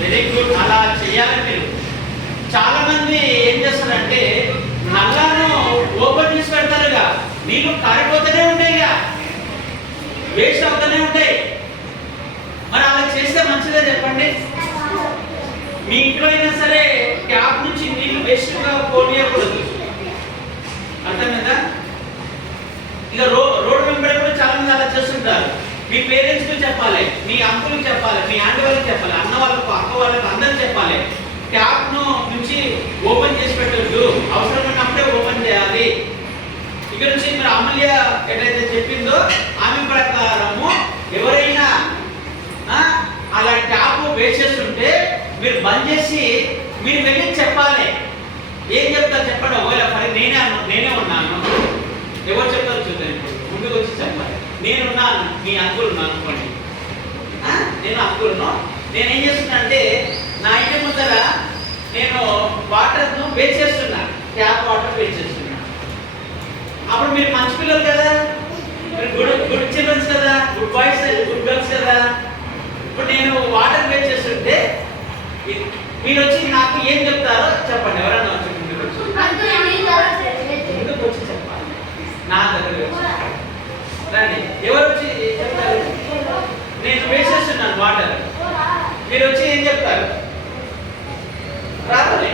Very good. అలా చేయాలి మీరు. చాలా మంది ఏం చేస్తారంటే నల్లాను ఓపెన్ చేసి పెడతారుగా, నీళ్ళు కారిపోతూనే ఉంటాయిగా, వేస్ట్ అవుతూనే ఉంటాయి. మరి అలా చేస్తే మంచిదే చెప్పండి. మీ ఇంట్లో అయినా సరే ట్యాప్ నుంచి నీళ్లు వేస్ట్గా పోనీయకూడదు. అర్థమైందా? ఇక రోడ్ వెంబడి కూడా చాలా మంది అలా చేస్తుంటారు. మీ పేరెంట్స్కి చెప్పాలి, మీ అంకుల్కి చెప్పాలి, మీ ఆంటీ వాళ్ళకి చెప్పాలి, అన్న వాళ్ళకు అక్క వాళ్ళకు అందరికి చెప్పాలి. ట్యాప్ నుంచి ఓపెన్ చేసి పెట్టద్దు, అవసరమైనప్పుడే ఓపెన్ చేయాలి. ఇక్కడ నుంచి మీరు అమూల్య ఎట్లయితే చెప్పిందో ఆమె ప్రకారము ఎవరైనా అలా ట్యాప్ వేసేస్తుంటే మీరు బంద్ చేసి మీరు వెళ్ళి చెప్పాలి. ఏం చెప్తారు చెప్పండి. ఒకవేళ ఫర్ నేనే ఉన్నాను, ఎవరు చెప్తారు చూద్దాం. ముందుకు వచ్చి చెప్పాలి, నేనున్నాను, మీ అంకుల్ ఉన్నాను అనుకోండి, నేను అంకుల్ను. నేనేం చేస్తున్నా అంటే నా ఇంటి ముందర నేను వాటర్ను వేస్ట్ చేస్తున్నా, ట్యాప్ వాటర్ వేస్ట్ చేస్తున్నా. అప్పుడు మీరు మంచి పిల్లలు కదా, మీరు గుడ్ చిల్డ్రన్స్ కదా, గుడ్ బాయ్స్ గుడ్ గర్ల్స్ కదా. ఇప్పుడు నేను వాటర్ వేస్ట్ చేస్తుంటే మీరు వచ్చి నాకు ఏం చెప్తారో చెప్పండి. ఎవరన్నా వచ్చి ముందుకు వచ్చి చెప్పాలి, నా దగ్గర రండి. ఎవరు వచ్చి చెప్తారు? నేను వేస్ట్ చేస్తున్నాను వాటర్, మీరు వచ్చి ఏం చెప్తారు? రావాలి.